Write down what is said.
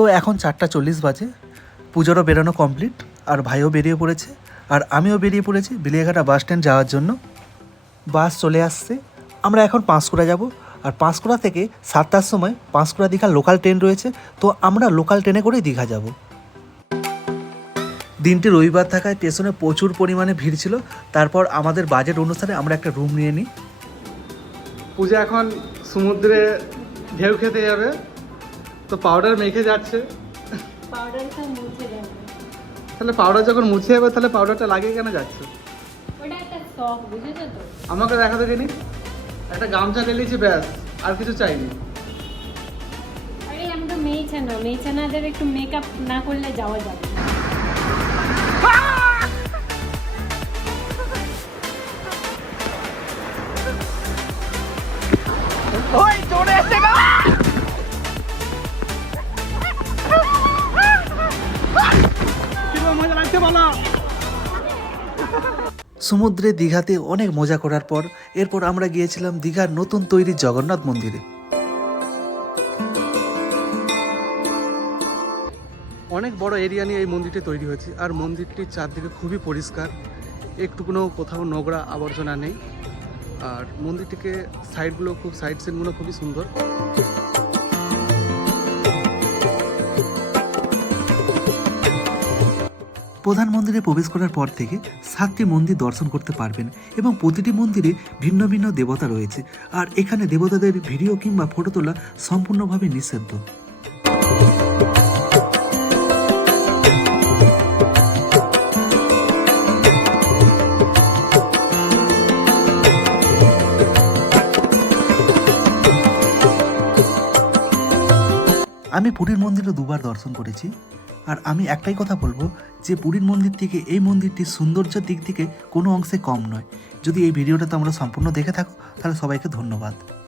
তো এখন চারটা চল্লিশ বাজে। পুজোরও বেরোনো কমপ্লিট আর ভাইও বেরিয়ে পড়েছে, আর আমিও বেরিয়ে পড়েছি বেলিয়াঘাটা বাস স্ট্যান্ড যাওয়ার জন্য। বাস চলে আসছে। আমরা এখন পাঁশকুড়া যাব, আর পাঁশকুড়া থেকে সাতটার সময় পাঁশকুড়া দীঘা লোকাল ট্রেন রয়েছে, তো আমরা লোকাল ট্রেনে করেই দীঘা যাব। দিনটি রবিবার থাকায় স্টেশনে প্রচুর পরিমাণে ভিড় ছিল, তারপর আমাদের বাজেট অনুসারে আমরা একটা রুম নিয়ে নিই। পূজা এখন সমুদ্রে ঢেউ খেতে যাবে তো পাউডার মেখে যাচ্ছে। পাউডারটা মুছে যাবে তাহলে পাউডার যখন মুছে যাবে তাহলে পাউডারটা লাগিয়ে কেন যাচ্ছে? ওটা একটা শখ বুঝেছ তো? আমাকে দেখা দেখিনি। একটা গামছা ঢেলেছি ব্যাস আর কিছু চাইনি। আরে আমি তো মেয়ে ছানা মেয়ে ছানাদের একটু মেকআপ না করলে যাওয়া যাবে না। সমুদ্রে দীঘাতে অনেক মজা করার পর এরপর আমরা গিয়েছিলাম দীঘার নতুন তৈরি জগন্নাথ মন্দিরে। অনেক বড় এরিয়া নিয়ে এই মন্দিরটি তৈরি হয়েছে আর মন্দিরটির চারদিকে খুবই পরিষ্কার। একটুকুনো কোথাও নোংরা আবর্জনা নেই। আর মন্দিরটিকে সাইডগুলো খুব সাইড সিনগুলো খুবই সুন্দর। প্রধান মন্দিরে প্রবেশ করার পর থেকে সাতটি মন্দির দর্শন করতে পারবেন এবং প্রতিটি মন্দিরে ভিন্ন ভিন্ন দেবতা রয়েছে। আর এখানে দেবতাদের ভিডিও কিংবা ফটো তোলা সম্পূর্ণভাবে নিষিদ্ধ। আমি পুরীর মন্দিরে দুবার দর্শন করেছি। আর আমি একটাই কথা বলব যে পুরীর মন্দির থেকে এই মন্দিরটি সৌন্দর্যের দিক থেকে কোনো অংশে কম নয়। যদি এই ভিডিওটা তোমরা সম্পূর্ণ দেখে থাকো, তাহলে সবাইকে ধন্যবাদ।